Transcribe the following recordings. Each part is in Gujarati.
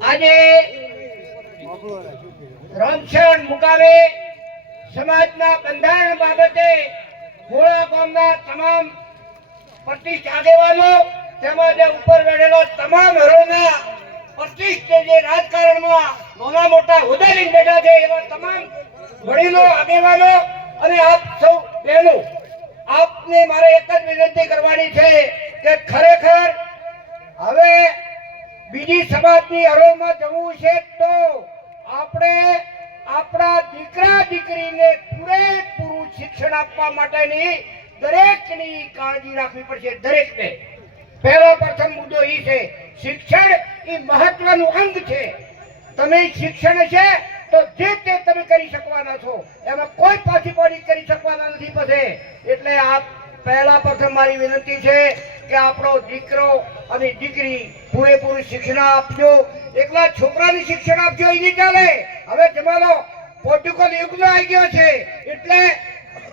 આજે રમશણ મુકાવે સમાજના બંધારણ બાબતે હોળા તમામ પ્રતિષ્ઠ આગેવાનો તેમજ ઉપર બેઠેલો તમામ હરોના પ્રતિષ્ઠ જે રાજકારણમાં નાના મોટા હોદ્દા બેઠા છે, એવા તમામ વડીલો, આગેવાનો અને આપ સૌ બહેનો, આપને મારે એક જ વિનંતી કરવાની છે કે ખરેખર હવે બીજી સમાજની હરોમાં જવું છે તો આપણે આપણા દીકરા દીકરીને પૂરેપૂરું શિક્ષણ આપવા માટેની દરેકની કાળજી રાખવી પડશે, દરેકને. પહેલો પ્રથમ મુદ્દો એ છે, શિક્ષણ એ મહત્વનું અંગ છે. તમે શિક્ષણ છે તો જે તે તમે કરી શકવાના છો, એમાં કોઈ પાછી કરી શકવાના નથી પછી. એટલે આ પહેલા પ્રથમ મારી વિનંતી છે કે આપણો દીકરો અને દીકરી પૂરેપૂરું શિક્ષણ આપજો. એકલા છોકરાને શિક્ષણ આપજો એ નહીં ચાલે. હવે જમાનો પોર્ટુગલ યુગનો આવી ગયો છે. એટલે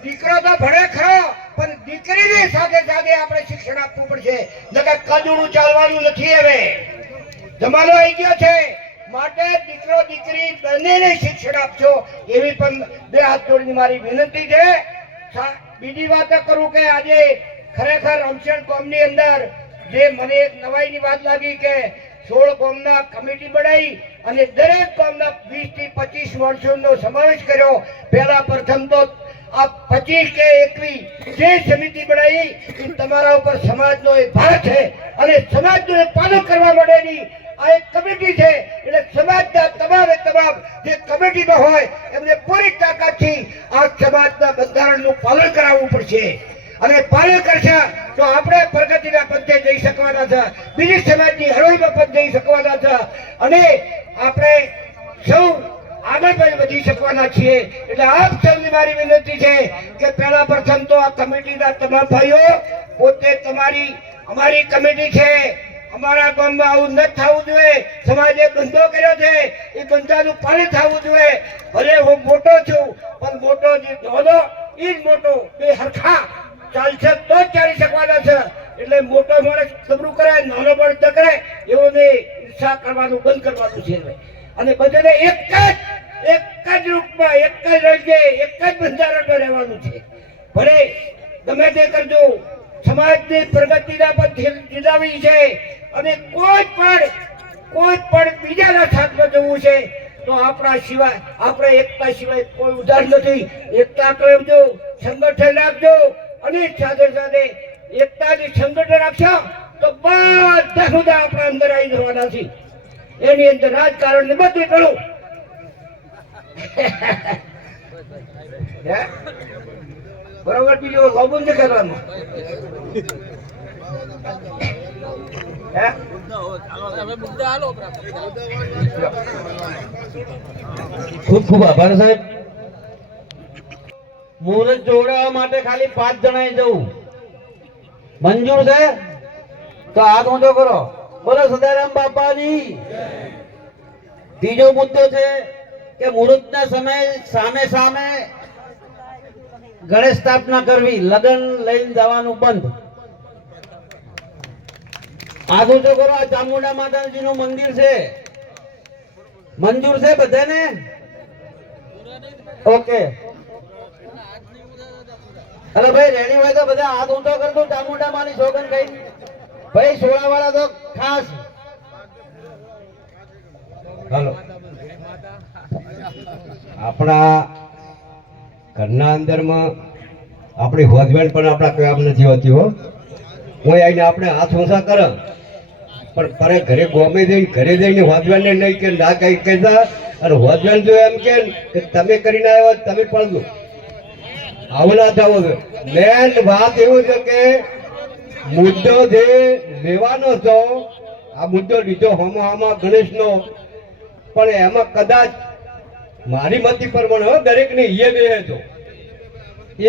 દીકરો તો ભણે ખરો, પણ દીકરીની સાથે સાથે આપણે શિક્ષણ આપવું પડશે. નકર કદુડું ચાલવાનું નથી હવે. જમાનો આવી ગયો છે. માટે દીકરો, દીકરી બંનેને શિક્ષણ આપજો. એવી પણ બે હાથ જોડીની મારી વિનંતી છે. બીજી વાત કરું કે આજે ખરેખર રમશણ કોમની અંદર જે મને એક નવાઈની વાત લાગી કે સોળ કોમના કમિટી બનાવી અને દરેક કોમના વીસથી પચીસ માણસોનો સમાવેશ કર્યો. પહેલા પ્રથમ તો આ પચીસ કે એકવીસ જે સમિતિ બનાવી, એ તમારા ઉપર સમાજનો એક ભાર છે અને સમાજનું એ પાલન કરવા માટેની આ એક કમિટી છે. એટલે સમાજના તમામે તમામ જે કમિટીમાં હોય, એમને પૂરી તાકાતથી આ સમાજના બંધારણનું પાલન કરાવવું પડશે. અને પાલન કરશે તો આપણે પ્રગતિના પંથે જઈ શકવાના છે. બીજી સમાજની હરોળમાં પણ જઈ શકવાના છે. અને આપણે સૌ આગળ પણ વધી શકવાના છીએ. એટલે આપ સૌની મારી વિનંતી છે કે પહેલા પ્રથમ તો આ કમિટીના તમામ ભાઈઓ, પોતે તમારી, અમારી કમિટી છે. અમારા ગામમાં આવું ન થવું જોઈએ. સમાજે ગંદો કર્યો છે. એ ગંદાનું પાણી થવું જોઈએ. ભલે હું મોટો છું, પણ મોટો જે ધોલો એ જ મોટો, બે હરખા. ચાલશે તો જ ચાલી શકવાના છે. એટલે મોટો માણસ સબરું કરે નાનો માણસ ન કરે એવો ને ઈર્ષા કરવાનું, બંધ કરવાનું છે હવે. અને બધાને એક જ એક જ રૂપમાં, એક જ રંગે, એક જ બંધારણમાં રહેવાનું છે. ભલે ગમે તે કરજો, સમાજની પ્રગતિના પર જીલાવી છે અને કોઈ પણ કોઈ પણ બીજાના સાથમાં જવું છે, તો આપણા સિવાય, આપણે એકતા સિવાય કોઈ ઉધાર નથી. એકતા કરજો, સંગઠન રાખજો અને સાથે સાથે એકતાની સંગઠન રાખશો, તો બધા સુધા આપણા અંદર આવી જવાના છે. એની અંદર રાજકારણ ને બધું કરું બરોબર? બીજું લોબો નથી કરવાનું? ખૂબ ખૂબ આભાર, સાહેબ. મુહૂર્ત જોડાવા માટે ખાલી પાંચ જણાએ જવું. મંજૂર છે? તો હાથ ઊંચો કરો. બોલો સદારામ બાપાની ત્રીજો મુદ્દો છે કે મુહૂર્તના સમય સામે સામે ગણેશ સ્થાપના કરવી, લગન લઈને જવાનું બંધ. હાથ ઊંચો કરો આ ચામુંડા માતાજીનું મંદિર છે. મંજૂર છે બધાને? ઓકે. અરે ભાઈ, રેડી હોય તો બધા હાથ ઊંચો કરજો ચામુંડા માની સોગન કઈ. ભાઈ સોળા વાળા તો ખાસ. હલો. આપણા ઘરના અંદરમાં આપણી હોજવેણ પણ આપણા કામ નથી હોતી હો. કોઈ આવીને આપણે હાથ ઊંચા કરે. પણ પરે ઘરે ગોમે જઈ ઘરે જઈને હોજવેણને નહીં કે ના કઈ કહેતા. અને હોજવેણ જો એમ કે તમે કરીને આવ્યા તમે પણ આવું ના થવું મેન વાત એવું છે કે મુદ્દો જે લેવાનો હતો, આ મુદ્દો લીધો હોમો હમા ગણેશનો. પણ એમાં કદાચ મારી મતી પ્રમાણે દરેકને ઈએ બે હતો.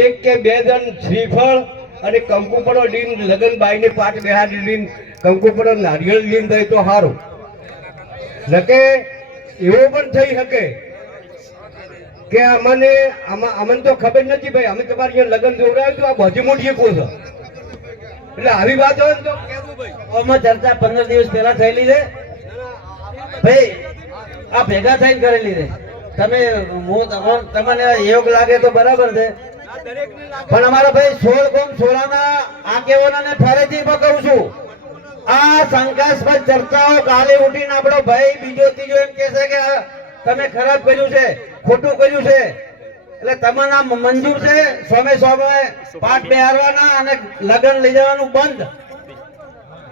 એક કે બે જણ શ્રીફળ અને કંકુપડો લીન લગન બાઈને પાટ બેહાડી લીન કંકુપડો નારિયેળ લીન દે તો સારું નકે એવો પણ થઈ શકે કે અમને અમને તો ખબર નથી ભાઈ, અમે તમારે અહીંયા લગ્ન જોવડાવ્યું તો આ બધી મોટી છે એટલે આવી વાત હોય તો આમાં ચર્ચા પંદર દિવસ પહેલા થયેલી છે. ભાઈ, આ ભેગા થઈને કરેલી છે. તમે, હું તમને યોગ લાગે તો બરાબર છે. પણ અમારા ભાઈ સોળ કોમ સોળાના આગેવાનોને ફરીથી કહું છું, આ શંકાસ્પદ ચર્ચાઓ કાલે ઉઠીને આપણો ભાઈ બીજો ત્રીજો એમ કે છે કે તમે ખરાબ કર્યું છે, ખોટું કર્યું છે. એટલે તમને આ મંજૂર છે, સ્વામી સ્વામી પાઠ બેહારવાના અને લગ્ન લઈ જવાનું બંધ.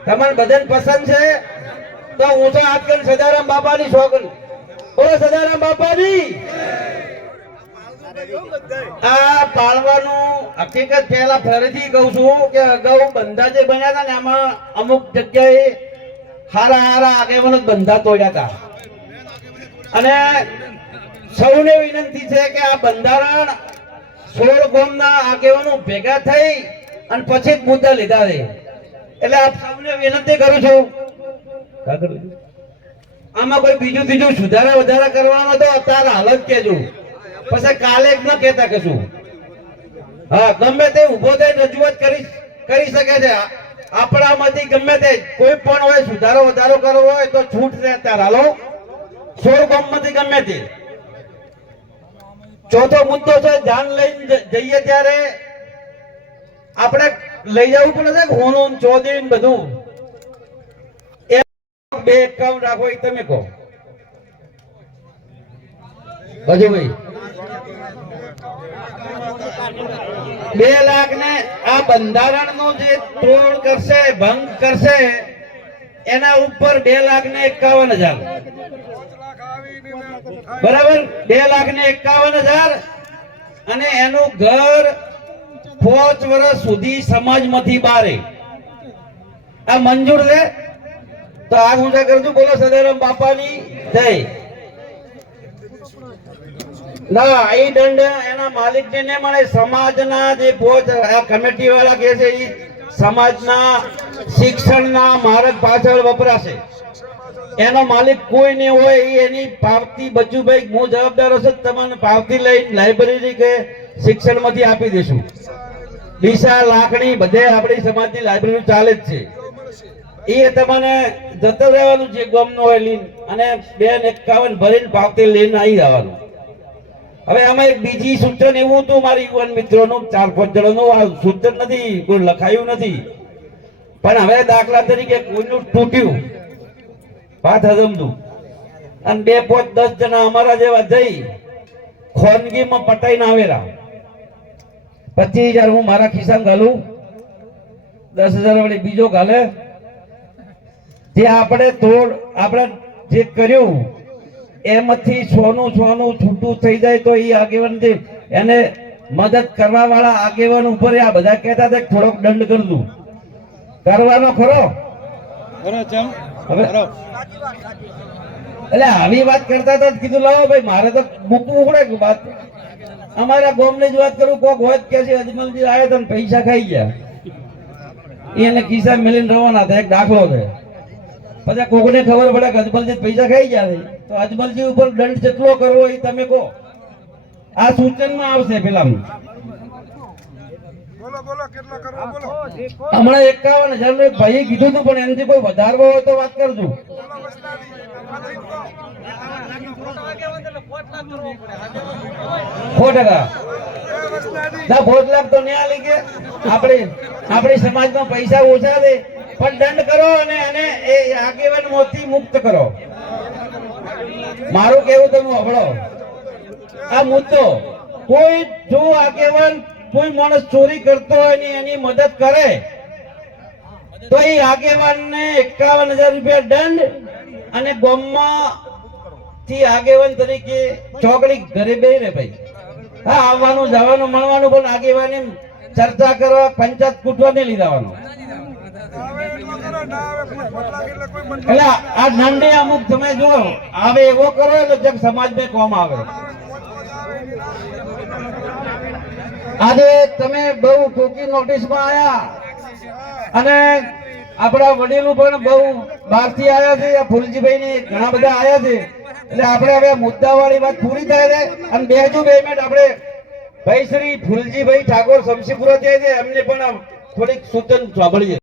તમને બધાને પસંદ છે? તો ઊંચો હાથ કરી, સદારામ બાપાની છોકરી. બોલો, સદારામ બાપાની. આ પાળવાનું હકીકત પહેલા ફરીથી કહું છું કે અગાઉ બંધા જે બન્યા હતા ને, એમાં અમુક જગ્યાએ હારા હારા આગેવાનો બંધા તોડ્યા હતા. અને સૌને વિનંતી છે કે આ બંધારણ સોળ ગામના આગેવાનો ભેગા થઈ અને પછી જ મુદ્દા લીધા છે. એટલે આપ સૌને વિનંતી કરું છું? આમાં કોઈ બીજું બીજું સુધારા વધારા કરવાનો તો અત્યારે હાલત કેજો પછી કાલે જ ન કહેતા કશું હા ગમે તે ઊભો થઈ રજૂઆત કરી કરી શકે છે. આપણામાંથી ગમે તે કોઈ પણ હોય સુધારો વધારો કરવો હોય તો છૂટ છે અત્યારે. હાલો? સોળ ગામમાંથી ગમે તે. ચોથો મુદ્દો છે, જાન લઈને જઈએ ત્યારે. આપણે લઈ જવું પડે છે હોનું ચોદી બધું? બે એકાઉન્ટ રાખો એ તમે કહો. હજુ ભાઈ બે લાખ ને આ બંધારણનું જે તોડ કરશે, ભંગ કરશે, એના ઉપર બે લાખ ને એકાવન હજાર. બરાબર? બે લાખ ને એકાવન હજાર. અને એનું ઘર પોચ વર્ષ સુધી સમાજમાંથી બારે. આ મંજૂર છે? તો આ ઊંચા કરજો બોલો સદારામ બાપાની જય. ના એ દંડ એના માલિકને ને મળે. સમાજના જે પોચ, આ કમિટી વાળા કે છે એ સમાજના શિક્ષણના માર્ગ પાછળ વપરાશે. એનો માલિક કોઈ નહીં હોય એની પાવતી બચુભાઈ, હું જવાબદાર હશે, તમને પાવતી લઈને લાઇબ્રેરી કે શિક્ષણમાંથી આપી દઈશું. ડીસા લાકડી બધે આપણી સમાજની લાઇબ્રેરી ચાલે જ છે. એ તમને જતો રહેવાનું છે, ગમનું હોય લઈને અને બેન એકાવન ભરીને પાવતી લઈને આવી જવાનું. હવે આમાં એક બીજી સૂચન એવું હતું મારી યુવાન મિત્રોનું, ચાર પાંચ જણાનું, આ સૂચન નથી, કોઈ લખાયું નથી. પણ હવે દાખલા તરીકે કોઈનું તૂટ્યું. વાત હજમતું અને બે પોચ દસ જણા અમારા જેવા જઈ ખોનગીમાં પટાઈને આવેલા. પચીસ હજાર હું મારા ખિસ્સામાં ઘાલું દસ હજાર વળી બીજો ઘાલે જે આપણે તોડ, આપણે જે કર્યું, એમાંથી સોનું સોનું છૂટું થઈ જાય તો એ આગેવાન જે એને મદદ કરવા વાળા આગેવાન ઉપર આ બધા કહેતા હતા થોડોક દંડ કરતું કરવાનો ખરો? એટલે આવી વાત કરતા હતા કીધું, લાવો ભાઈ, મારે તો મૂકવું પડે વાત? અમારા ગામની જ વાત કરું, કોક હોય કે છે, અજમલજી આવ્યા તો પૈસા ખાઈ ગયા. એને ખિસ્સા મેલીને રવાના હતા એક દાખલો છે પછી કોકને ખબર પડે કે અજમલજી પૈસા ખાઈ ગયા છે. તો અજમલજી ઉપર દંડ જેટલો કરવો એ તમે કહો. આ સૂચનમાં આવશે પેલા હમણાં એકાવન હજારનું એક ભાઈએ કીધું હતું પણ એનાથી કોઈ વધારવો હોય તો વાત કરજો. સો ટકા ના પાંચ લાખ તો ન્યા લઈ ગયા આપણે આપણી સમાજમાં પૈસા ઓછા દે પણ દંડ કરો અને અને એ આગેવાન મોથી મુક્ત કરો. મારું કેવું તમે હબળો આ મુદ્દો કોઈ જો આગેવાન કોઈ માણસ ચોરી કરતો હોય ને એની મદદ કરે, તો એ આગેવાનને એકાવન હજાર રૂપિયા દંડ અને ગામમાં થી આગેવાન તરીકે ચોકડી ઘરે બે ને ભાઈ. હા, આવવાનું, જવાનું, મળવાનું, પણ આગેવાની ચર્ચા કરવા, પંચાયત કૂટવા નહીં લીધાવાનું એટલે આ દંડે અમુક તમે જુઓ, આવે એવો કરો એટલે જેમ સમાજને કોમ આવે. આજે તમે બહુ ટૂંકી નોટિસમાં આવ્યા અને આપણા વડીલો પણ બહુ બહારથી આવ્યા છે. ફુલજીભાઈ ને ઘણા બધા આવ્યા છે. એટલે આપણે હવે મુદ્દાવાળી વાત પૂરી થાય છે. અને બેહજો બે મિનિટ આપણે ભાઈ શ્રી ફુલજીભાઈ ઠાકોર, શમશીપુરા છે. એમને પણ થોડીક સૂચન સાંભળીએ.